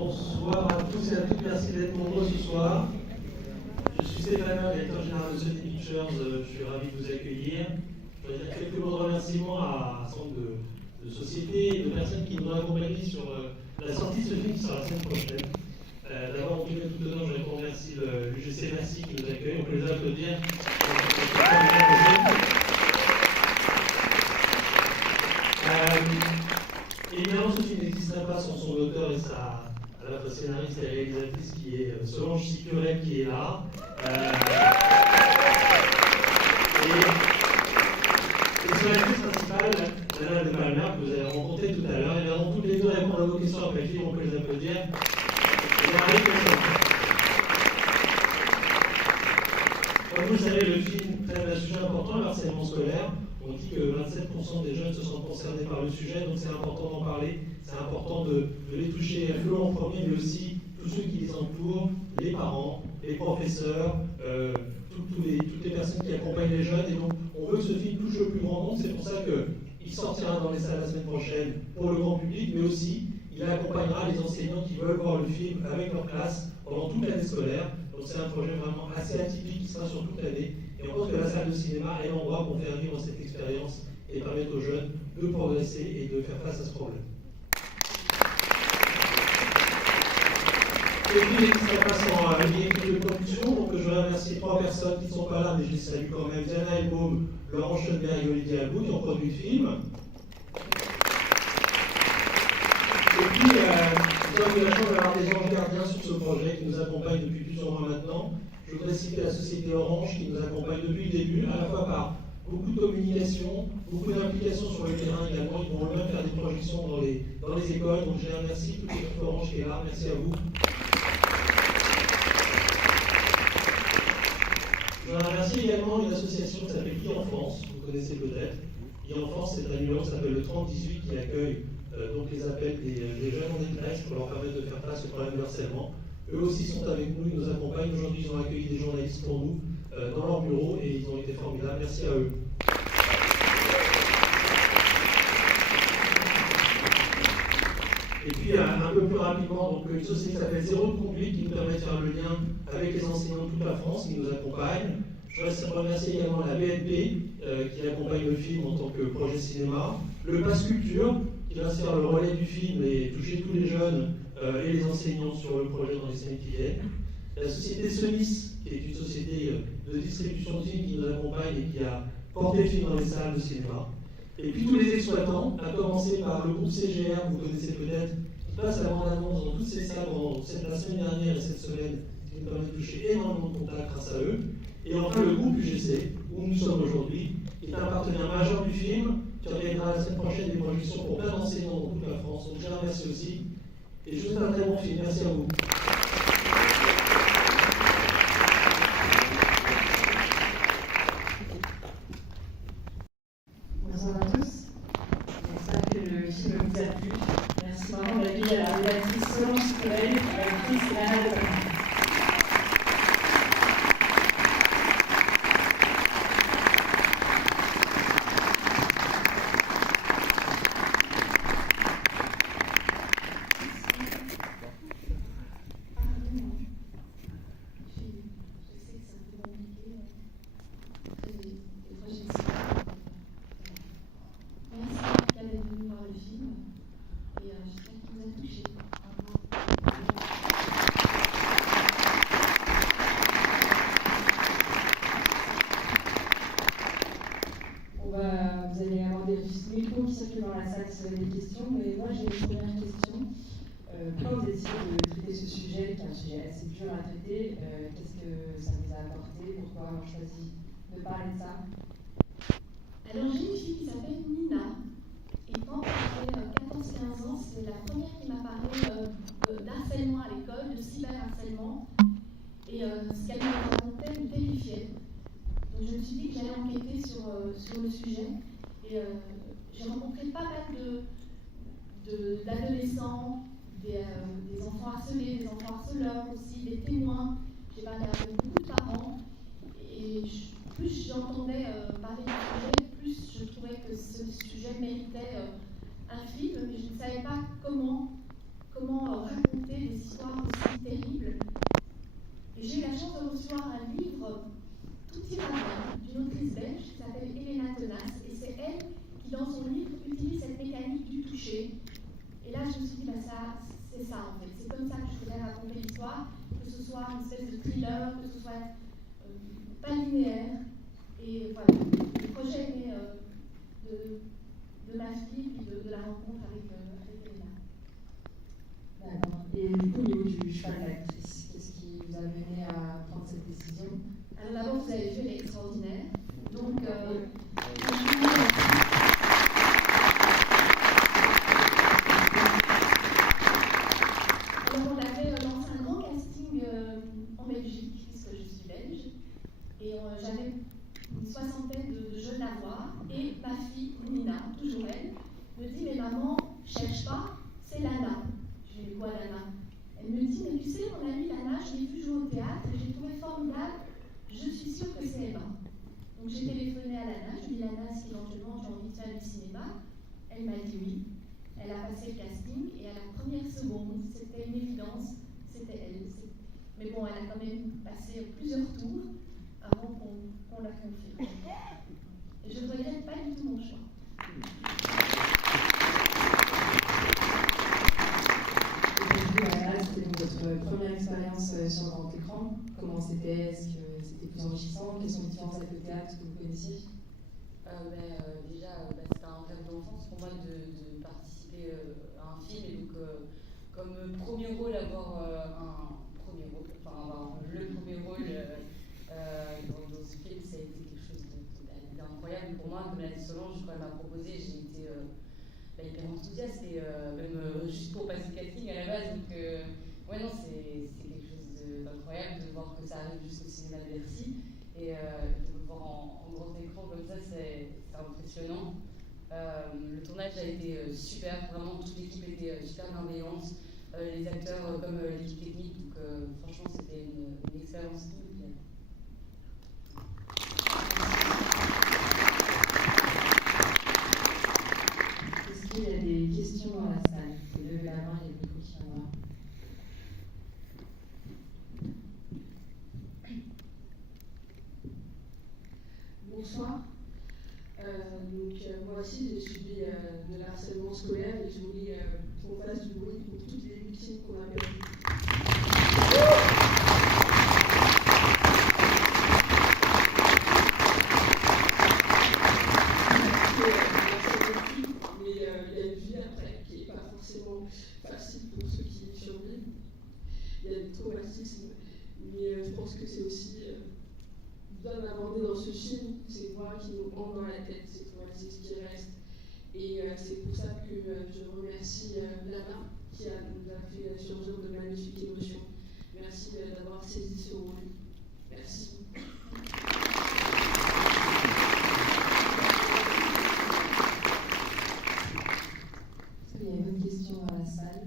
Bonsoir à tous et à toutes, merci d'être nombreux ce soir. Je suis Stéphane, directeur général de Sony Pictures, je suis ravi de vous accueillir. Je voudrais dire quelques mots de remerciement à un certain nombre de sociétés et de personnes qui nous ont accompagnés sur la sortie de ce film qui sera la semaine prochaine. D'abord, en tout honneur, je remercie l'UGC Merci qui nous accueille, on peut les applaudir. Évidemment, ce film n'existerait pas sans son auteur et sa à la fois scénariste et réalisatrice qui est Solange Sicurel qui est là. Et sur l'actrice principale, Madame de Palmer, que vous avez rencontrée tout à l'heure, et viendront toutes les deux répondre à vos questions après le film, on peut les applaudir. Comme vous le savez, le film traite d'un sujet important, le harcèlement scolaire. On dit que 27% des jeunes se sentent concernés par le sujet, donc c'est important d'en parler, c'est important de les toucher eux en premier, mais aussi tous ceux qui les entourent, les parents, les professeurs, toutes les personnes qui accompagnent les jeunes. Et donc, on veut que ce film touche le plus grand nombre, c'est pour ça qu'il sortira dans les salles la semaine prochaine pour le grand public, mais aussi il accompagnera les enseignants qui veulent voir le film avec leur classe pendant toute l'année scolaire. Donc c'est un projet vraiment assez atypique qui sera sur toute l'année. Et on pense que la salle de cinéma est l'endroit pour faire vivre cette expérience et permettre aux jeunes de progresser et de faire face à ce problème. Et puis, ça passe en équipe de production. Donc, je voudrais remercier 3 personnes qui ne sont pas là, mais je les salue quand même. Diana Elbaum, Laurent Schoenberg et Olivier Albou qui ont produit le film. Et puis, nous avons eu la chance d'avoir des anges gardiens sur ce projet qui nous accompagnent depuis plusieurs mois maintenant. Je voudrais citer la société Orange qui nous accompagne depuis le début, à la fois par beaucoup de communication, beaucoup d'implication sur le terrain également. Ils vont eux-mêmes faire des projections dans les écoles. Donc, je les remercie, toute l'équipe Orange qui est là. Merci à vous. Je remercie également une association qui s'appelle e-Enfance, vous connaissez peut-être. e-Enfance, c'est un numéro qui s'appelle le 3018 qui accueille donc les appels des jeunes en détresse pour leur permettre de faire face au problème du harcèlement. Eux aussi sont avec nous, ils nous accompagnent. Aujourd'hui, ils ont accueilli des journalistes pour nous dans leur bureau et ils ont été formidables. Merci à eux. Et puis, un peu plus rapidement, donc, une société qui s'appelle Zéro de Conduite qui nous permet de faire le lien avec les enseignants de toute la France qui nous accompagnent. Je voudrais remercier également la BNP qui accompagne le film en tant que projet cinéma. Le Pass Culture qui va se faire le relais du film et toucher tous les jeunes et les enseignants sur le projet dans les semaines qui viennent. La société Sonis, qui est une société de distribution de films qui nous accompagne et qui a porté le film dans les salles de cinéma. Et puis tous les exploitants, à commencer par le groupe CGR, vous connaissez peut-être, qui passe la bande-annonce dans toutes ces salles la semaine dernière et cette semaine, qui nous permet de toucher énormément de contacts grâce à eux. Et enfin le groupe UGC, où nous sommes aujourd'hui, qui est un partenaire majeur du film, qui organise la semaine prochaine des projections pour plein d'enseignants dans toute la France. Donc je les remercie aussi. Et je vous souhaite un très bon film. Merci à vous. Bonsoir à tous. J'espère que le film vous a plu. Merci vraiment d'accueillir la rédactrice Solange Sicurel, l'actrice Diana de Palmer. Vous allez avoir des micros qui circulent dans la salle si vous avez des questions, mais moi j'ai une première question. Quand vous décidez de traiter ce sujet, qui est un sujet assez dur à traiter, qu'est-ce que ça vous a apporté? Pourquoi avoir choisi de parler de ça? Alors j'ai une fille qui s'appelle Nina, et quand j'avais 14-15 ans, c'est la première qui m'a parlé d'harcèlement à l'école, de cyberharcèlement, et ce qu'elle m'a raconté me terrifiait. Donc je me suis dit que j'allais enquêter sur le sujet, et j'ai rencontré pas mal d'adolescents, des enfants harcelés, des enfants harceleurs aussi, des témoins. J'ai parlé avec beaucoup de parents, et plus j'entendais parler du sujet, plus je trouvais que ce sujet méritait un film, mais je ne savais pas comment raconter des Et j'ai eu la chance de recevoir un livre tout iranien d'une autrice belge qui s'appelle Elena Tenas, et c'est elle qui, dans son livre, utilise cette mécanique du toucher. Et là, je me suis dit, ça, c'est ça en fait. C'est comme ça que je voulais raconter l'histoire, que ce soit une espèce de thriller, que ce soit pas linéaire. Et voilà, le projet est né de ma fille et de la rencontre avec Elena. D'accord. Et du coup, au niveau du choix de l'actrice, qu'est-ce qui vous a mené à prendre cette décision? Alors d'abord, vous avez vu, elle est extraordinaire. Donc, on avait lancé un grand casting en Belgique, puisque je suis belge, et j'avais une soixantaine de jeunes à voir, et ma fille, Nina, toujours elle, me dit, mais maman, cherche pas, c'est Lana. Je lui dis, quoi Lana? Elle me dit, mais tu sais, mon amie Lana, je l'ai vue jouer au théâtre, et j'ai trouvé formidable, je suis sûre que c'est Emma. Donc j'ai téléphoné à Lana, je lui ai dit, Lana, si éventuellement j'ai envie de faire du cinéma, elle m'a dit oui. Elle a passé le casting et à la première seconde, c'était une évidence, c'était elle. Mais bon, elle a quand même passé plusieurs tours avant qu'on la confirme. Et je ne regrette pas du tout mon choix. C'était votre première expérience sur le grand écran. Comment c'était? Est-ce que c'était plus enrichissant? Quelles sont les différences avec le théâtre que vous connaissiez? Déjà, c'était un rêve d'enfance pour moi de participer à un film. Et donc, comme premier rôle, avoir le premier rôle dans ce film, ça a été quelque chose d'incroyable pour moi. Comme l'a dit Solange, quand elle m'a proposé, j'ai été hyper enthousiaste et même juste pour passer le casting à la base. Donc, c'est quelque chose d'incroyable de voir que ça arrive jusqu'au cinéma de Bercy. Et de le voir en grand écran comme ça, c'est impressionnant. Le tournage a été super, vraiment toute l'équipe était super bienveillante. Les acteurs comme l'équipe technique, donc franchement c'était une expérience inoubliable. Est-ce qu'il y a des questions dans la salle? Vous levez la main, il y a le micro qui viendra. Bonsoir. Moi aussi j'ai subi de l'harcèlement scolaire et je voulais qu'on fasse du bruit pour toutes les victimes qu'on a perdues. Mais il y a une vie après qui n'est pas forcément facile pour ceux qui survivent. Il y a des traumatismes, mais je pense que c'est aussi bien aborder dans ce film ces voix qui nous hantent dans la tête, ces traumatismes qui restent. Et c'est pour ça que je remercie Lana qui nous a fait surgir de magnifiques émotions. Merci d'avoir saisi ce rôle. Merci. Est-ce qu'il y a une autre question dans la salle?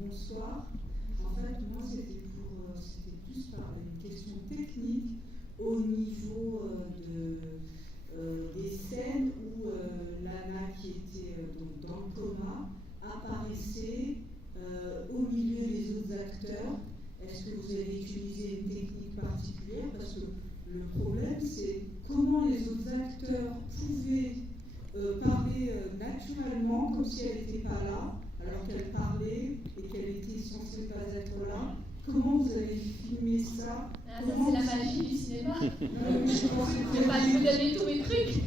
Bonsoir. En fait, moi, c'était plus par une question technique au niveau des scènes où Lana, qui était donc dans le coma, apparaissait au milieu des autres acteurs. Est-ce que vous avez utilisé une technique particulière? Parce que le problème, c'est comment les autres acteurs pouvaient parler naturellement, comme si elle n'était pas là, alors qu'elle parlait et qu'elle était censée pas être là. Comment vous avez filmé ça? Ça, c'est la magie du cinéma. Je ne vais pas vous donner tous mes trucs. Je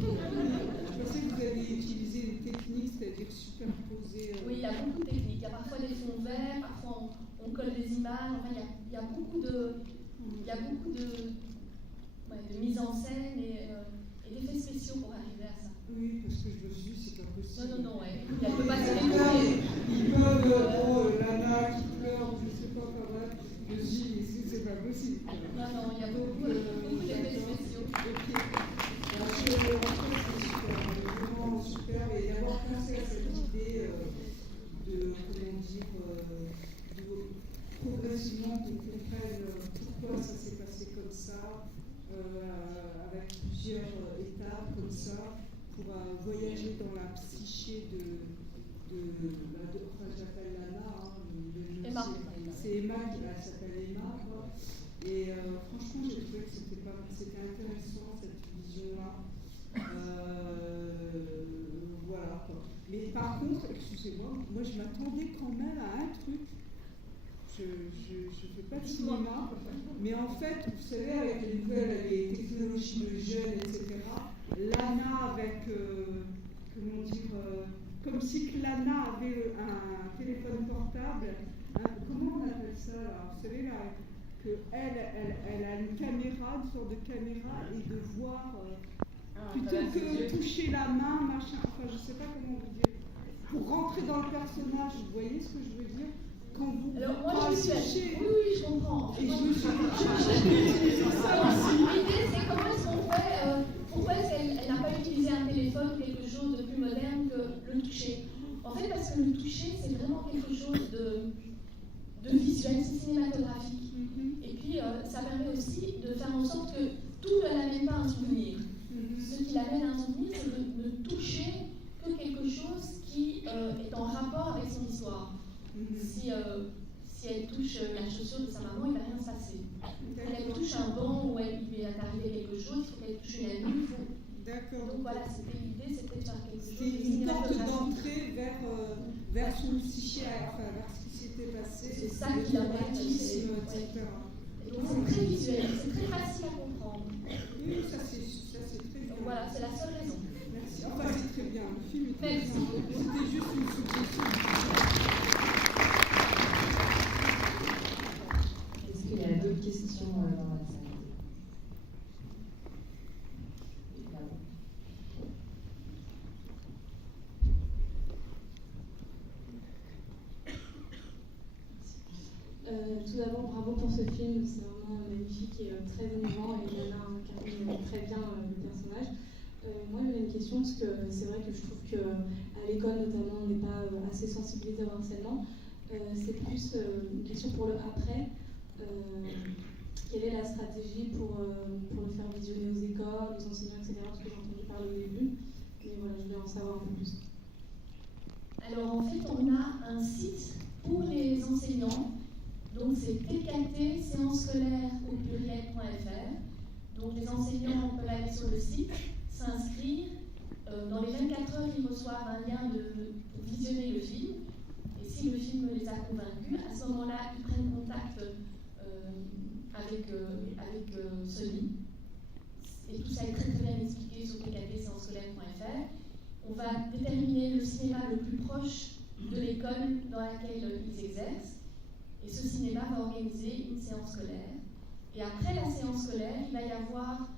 pensais que vous aviez utilisé une technique, c'est-à-dire superposer. Oui, il y a beaucoup de techniques. Il y a parfois des fonds verts, parfois on colle des images. Enfin, il y a beaucoup de mise en scène et d'effets spéciaux pour arriver à ça. Oui, parce que je me suis dit, c'est pas possible. Non, ouais. Elle ne peut pas se découvrir. Ils peuvent, Lana qui pleure, je ne sais pas comment, je me suis dit, mais c'est pas possible. Non, il y a beaucoup d'effets spéciaux. Ok. C'est vraiment super. Et d'avoir pensé à cette idée progressivement qu'on comprenne pourquoi ça s'est passé comme ça, avec plusieurs étapes comme ça, pour voyager dans la psyché enfin j'appelle Lana. Emma. c'est Emma, elle s'appelle Emma, quoi. Et franchement, j'ai trouvé que c'était intéressant, cette vision-là. Voilà, quoi. Mais par contre, excusez-moi, moi je m'attendais quand même à un truc. Je ne fais pas de cinéma, mais en fait, vous savez, avec les nouvelles, les technologies de jeunes, etc., Lana avec, comment dire, comme si Lana avait un téléphone portable, comment on appelle ça là? Vous savez, là, qu'elle a une caméra, une sorte de caméra, et de voir, plutôt que toucher la main, machin, enfin, je ne sais pas comment vous dire, pour rentrer dans le personnage, vous voyez ce que je veux dire? Quand vous alors moi je suis oui, je comprends. Et je me suis L'idée c'est comment est-ce qu'on fait, pourquoi est-ce qu'elle n'a pas utilisé un téléphone ou quelque chose de plus moderne que le toucher? En fait parce que le toucher c'est vraiment quelque chose de visuel, c'est cinématographique. Et puis ça permet aussi de faire en sorte que tout ne l'amène pas à un souvenir. Ce qui l'amène à un souvenir c'est de ne toucher que quelque chose qui est en rapport avec son histoire. Si elle touche la chaussure de sa maman, il ne va rien se passer. Si elle touche un banc où il lui est arrivé quelque chose, il faut qu'elle touche une amie. D'accord. Donc voilà, l'idée, c'était de faire quelque chose. C'était une porte d'entrée vers son psyché, enfin vers ce qui s'était passé. C'est ça qui l'amène, etc. Et donc c'est très visuel, c'est très facile à comprendre. Oui, ça c'est très bien. Donc voilà, c'est la seule raison. Merci. Enfin, c'est très bien. Le film est très Merci. bien. C'était juste une suggestion. Est-ce qu'il y a d'autres questions dans la salle? Tout d'abord, bravo pour ce film, c'est vraiment magnifique et très émouvant et il incarne très bien le personnage. Moi, j'avais une question parce que c'est vrai que je trouve qu'à l'école, notamment, on n'est pas assez sensibilisé au harcèlement. C'est plus une question pour le après. Quelle est la stratégie pour le faire visionner aux écoles, aux enseignants, etc. Parce que j'ai entendu parler au début. Mais voilà, je voulais en savoir un peu plus. Alors en fait, on a un site pour les enseignants. Donc c'est TKT, séance scolaire au pluriel.fr. Donc les enseignants peuvent aller sur le site, s'inscrire. Dans les 24 heures, ils reçoivent un lien pour visionner le film. Et si le film les a convaincus, à ce moment-là, ils prennent contact avec Sony. Et tout ça est très bien expliqué sur tktscolaire.fr. On va déterminer le cinéma le plus proche de l'école dans laquelle ils exercent. Et ce cinéma va organiser une séance scolaire. Et après la séance scolaire, il va y avoir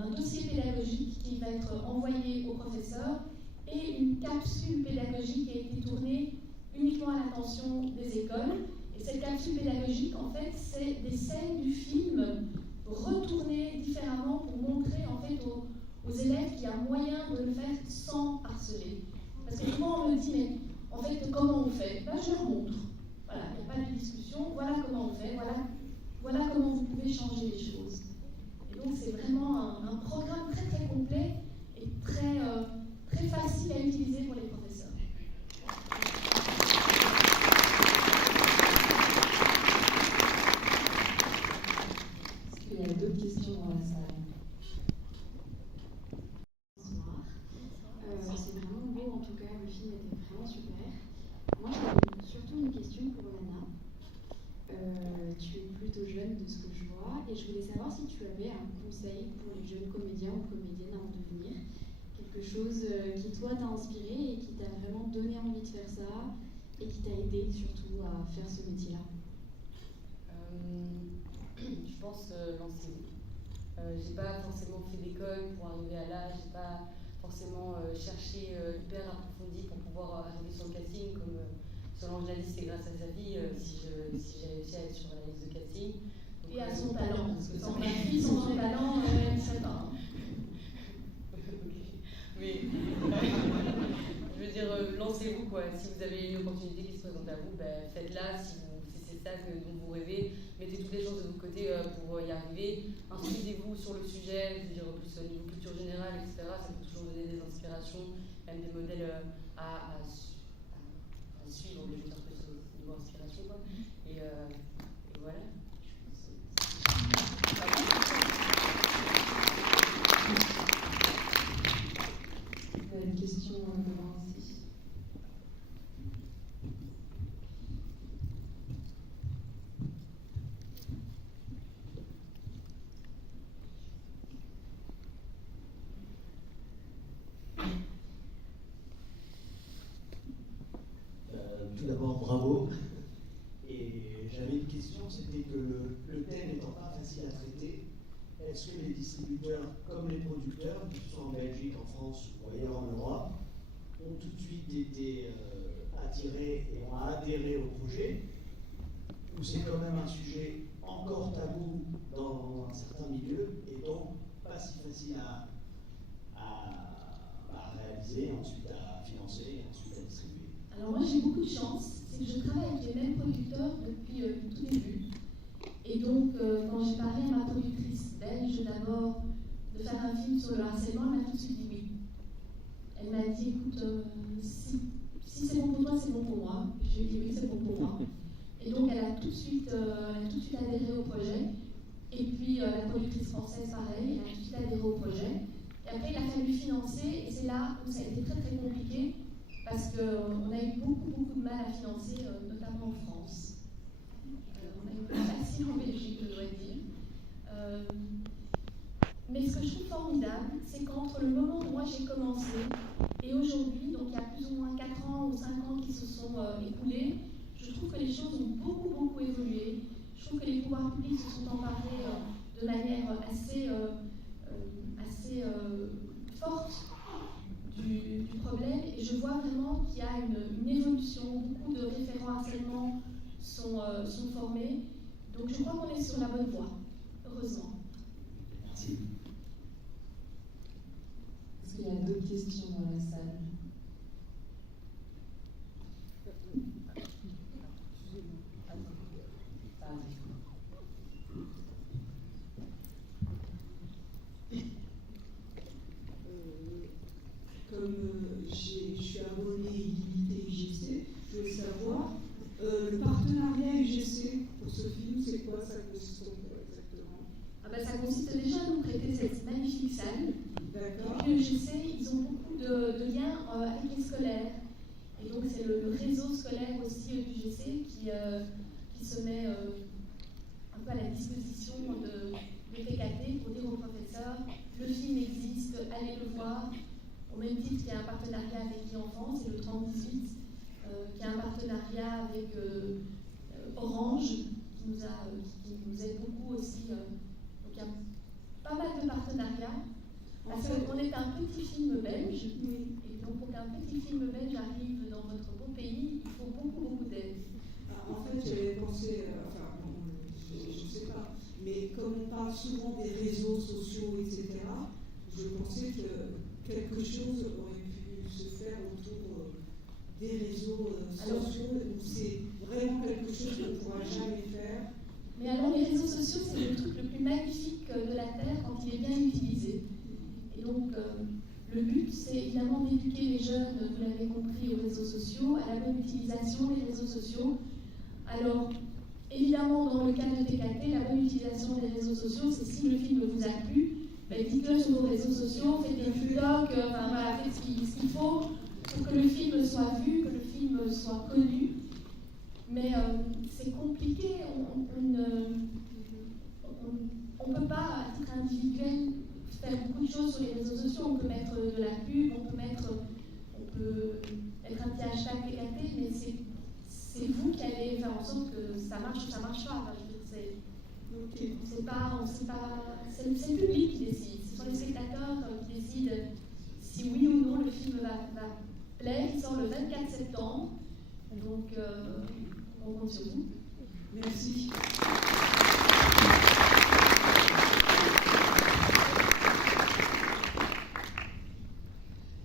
un dossier pédagogique qui va être envoyé au professeur et une capsule pédagogique qui a été tournée uniquement à l'attention des écoles. Et cette capsule pédagogique, en fait, c'est des scènes du film retournées différemment pour montrer en fait aux élèves qu'il y a moyen de le faire sans harceler. Parce que souvent on me dit, mais en fait, comment on fait? Ben, je leur montre. Voilà, il n'y a pas de discussion, voilà comment on fait, voilà comment vous pouvez changer les choses. Et donc c'est vraiment un programme très très complet et très facile à utiliser pour les professeurs. Est-ce qu'il y a d'autres questions dans la salle? Bonsoir. C'est vraiment beau, en tout cas, le film était vraiment super. Moi, j'avais surtout une question pour Lana. Tu es plutôt jeune de ce que je vois, et je voulais savoir si tu avais un conseil pour les jeunes comédiens ou comédiennes en devenir. Quelque chose qui, toi, t'a inspiré et qui t'a vraiment donné envie de faire ça, et qui t'a aidé surtout à faire ce métier-là. Je pense lancer-vous. J'ai pas forcément fait d'école pour arriver à là, j'ai pas forcément cherché hyper approfondi pour pouvoir arriver sur le casting, comme Solange l'a dit, c'est grâce à sa fille si j'ai réussi à être sur la liste de casting. Donc, Et à son talent, parce que sans ma fille, sans son talent, elle ne serait pas. Mais je veux dire, lancez-vous quoi. Si vous avez une opportunité qui se présente à vous, ben, faites-la. Si c'est ça dont vous rêvez, mettez toutes les choses de votre côté pour y arriver. Instruisez-vous sur le sujet, je veux dire plus au niveau culture générale, etc. Ça peut toujours donner des inspirations, même des modèles à suivre, mais je veux dire plus au niveau inspiration. macho, quoi. Et voilà. Il y a une question devant ici. Tout d'abord, bravo. Et j'avais une question, c'était que le thème n'étant pas facile à traiter, est-ce que les distributeurs, comme les producteurs, que ce soit en Belgique, en France ou ailleurs en Europe, ont tout de suite été attirés et ont adhéré au projet, ou c'est quand même un sujet encore tabou dans un certain milieu et donc pas si facile à réaliser, ensuite à financer et ensuite à distribuer? Alors moi j'ai beaucoup de chance, c'est que je travaille avec les mêmes producteurs depuis le tout début. Et donc quand j'ai parlé à ma productrice belge d'abord de faire un film sur le harcèlement, elle m'a tout de suite dit oui. Elle m'a dit écoute, si c'est bon pour toi, c'est bon pour moi. Je lui ai dit oui, c'est bon pour moi. Et donc elle a tout de suite adhéré au projet. Et puis la productrice française pareil, elle a tout de suite adhéré au projet. Et après il a fallu financer et c'est là où ça a été très très compliqué. Parce qu'on a eu beaucoup de mal à financer, notamment en France. On a eu plus facile en Belgique, je dois dire. Mais ce que je trouve formidable, c'est qu'entre le moment où moi j'ai commencé et aujourd'hui, donc il y a plus ou moins 4 ans ou 5 ans qui se sont écoulés, je trouve que les choses ont beaucoup évolué. Je trouve que les pouvoirs publics se sont emparés de manière assez forte du problème et je vois vraiment qu'il y a une évolution, beaucoup de référents harcèlement sont formés, donc je crois qu'on est sur la bonne voie, heureusement. Merci. Est-ce qu'il y a d'autres questions dans la salle? Comme je suis abonnée illimitée UGC, je voulais savoir, le partenariat UGC pour ce film, c'est quoi? Ça consiste en quoi exactement? Ça consiste déjà à nous prêter cette magnifique salle. D'accord. Et puis UGC, ils ont beaucoup de liens avec les scolaires. Et donc c'est le réseau scolaire aussi du UGC qui se met un peu à la disposition de TKT pour dire aux professeurs, le film existe, allez le voir. Au même titre qu'il y a un partenariat avec e-enfance, c'est le 3018, qui a un partenariat avec Orange, qui nous aide beaucoup aussi. Donc il y a pas mal de partenariats, parce qu'on est un petit film belge, et donc pour qu'un petit film belge arrive dans votre beau pays, il faut beaucoup d'aide. En fait, j'avais pensé, je ne sais pas, mais comme on parle souvent des réseaux sociaux, etc., je pensais que quelque chose aurait pu se faire autour des réseaux sociaux, où c'est vraiment quelque chose qu'on ne pourra jamais faire. Mais alors les réseaux sociaux, c'est le truc le plus magnifique de la Terre quand il est bien utilisé. Et donc le but, c'est évidemment d'éduquer les jeunes, vous l'avez compris, aux réseaux sociaux, à la bonne utilisation des réseaux sociaux. Alors, évidemment, dans le cas de TKT, la bonne utilisation des réseaux sociaux, c'est si le film vous a plu, dites-le sur vos réseaux sociaux, faites des TikTok, faites ce qu'il faut pour que le film soit vu, que le film soit connu. Mais c'est compliqué, on ne peut pas, à titre individuel, faire beaucoup de choses sur les réseaux sociaux. On peut mettre de la pub, on peut mettre un petit hashtag TKT, mais c'est vous qui allez faire en sorte que ça marche ou ça marche pas. Enfin, je veux dire, c'est le public qui décide. Ce sont les spectateurs qui décident si oui ou non le film va plaire. Il sort le 24 septembre. Donc, on compte sur vous. Merci.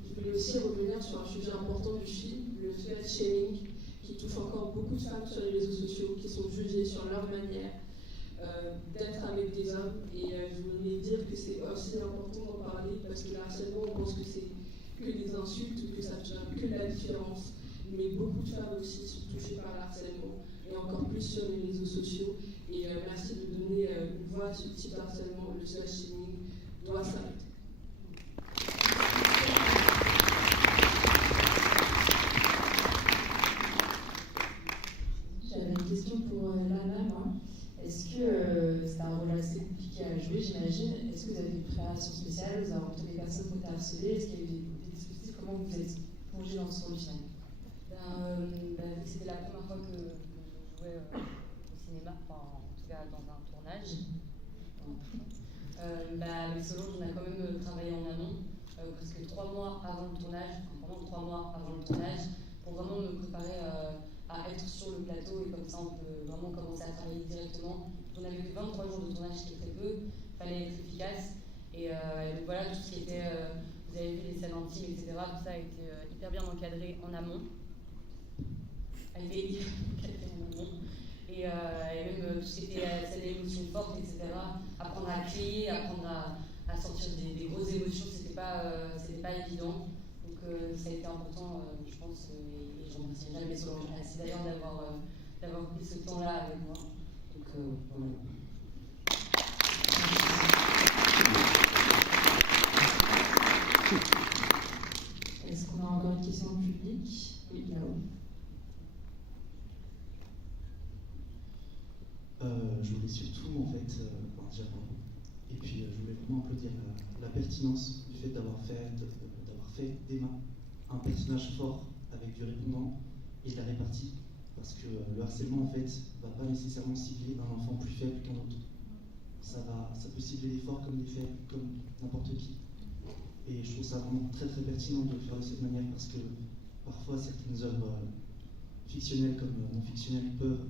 Je voulais aussi revenir sur un sujet important du film, le slut shaming, qui touche encore beaucoup de femmes sur les réseaux sociaux, qui sont jugées sur leur manière d'être avec des hommes. Et je voulais dire que c'est aussi important d'en parler parce que le harcèlement, on pense que c'est que des insultes, que ça ne fait que la différence. mais beaucoup de femmes aussi sont touchées par le harcèlement, et encore plus sur les réseaux sociaux. Et merci de donner une voix à ce type de harcèlement. Le slut-shaming doit s'arrêter. J'avais une question pour Lana, moi. Est-ce que c'est un rôle assez compliqué à jouer, j'imagine? Est-ce que vous avez une préparation spéciale? Vous avez rencontré des personnes qui ont été harcelées? Est-ce qu'il y a eu des dispositifs? Comment vous êtes plongé dans ce rôle final? C'était la première fois que je jouais au cinéma, enfin, en tout cas dans un tournage. Avec Solange, on a quand même travaillé en amont, presque 3 mois avant le tournage, pendant 3 mois avant le tournage, pour vraiment me préparer à être sur le plateau, et comme ça on peut vraiment commencer à travailler directement. On avait que 23 jours de tournage, qui est très peu, il fallait être efficace. Et donc voilà, tout ce qui était, vous avez vu les scènes intimes, etc., tout ça a été hyper bien encadré en amont. A été hyper encadré en amont. Et même tout ce qui était scène d'émotions fortes, etc., apprendre à crier, apprendre à sortir des grosses émotions, c'était pas évident. Donc ça a été important, je pense, et je ne remercie jamais Solange. Merci d'ailleurs d'avoir pris ce temps-là avec moi. Donc voilà. Est-ce qu'on a encore une question en public? Oui, là-haut. Je voulais surtout, en fait, déjà bravo. Et puis je voulais vraiment applaudir la pertinence du fait d'avoir fait d'Emma un personnage fort avec du répondant et de la répartie. Parce que le harcèlement, en fait, ne va pas nécessairement cibler un enfant plus faible qu'un autre. Ça peut cibler des forts comme des faibles, comme n'importe qui. Et je trouve ça vraiment très très pertinent de le faire de cette manière, parce que parfois certaines œuvres fictionnelles comme non fictionnelles peuvent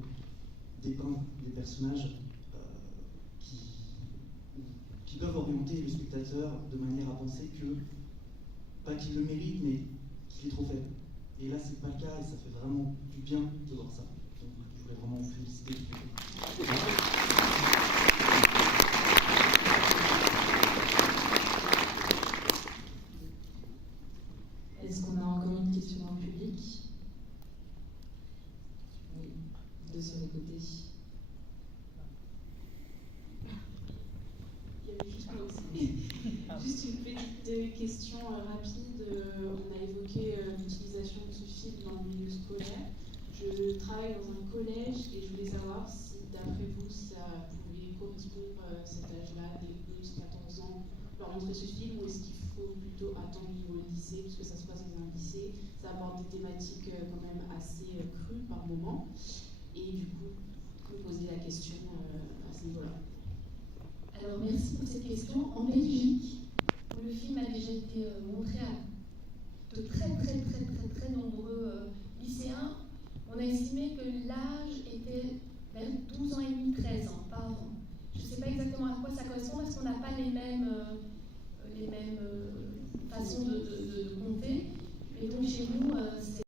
dépeindre des personnages qui peuvent orienter le spectateur de manière à penser que, pas qu'il le mérite, mais qu'il est trop faible. Et là, c'est pas le cas, et ça fait vraiment du bien de voir ça. Donc, je voulais vraiment vous féliciter. Est-ce qu'on a encore une question dans le public? Oui, deux sur les côtés. Juste une petite question rapide. On a évoqué l'utilisation de ce film dans le milieu scolaire. Je travaille dans un collège et je voulais savoir si, d'après vous, ça pouvait correspondre à cet âge-là, des 12-14 ans, leur montrer ce film, ou est-ce qu'il faut plutôt attendre qu'ils vont au lycée, puisque ça se passe dans un lycée, ça aborde des thématiques quand même assez crues par moment, et du coup, me poser la question à ce niveau-là. Alors merci pour cette question. En Belgique, où le film a déjà été montré à de très nombreux lycéens, on a estimé que l'âge était vers 12 ans et demi, 13 ans, pardon. Je ne sais pas exactement à quoi ça correspond, parce qu'on n'a pas les mêmes façons de compter. Mais donc chez nous, c'est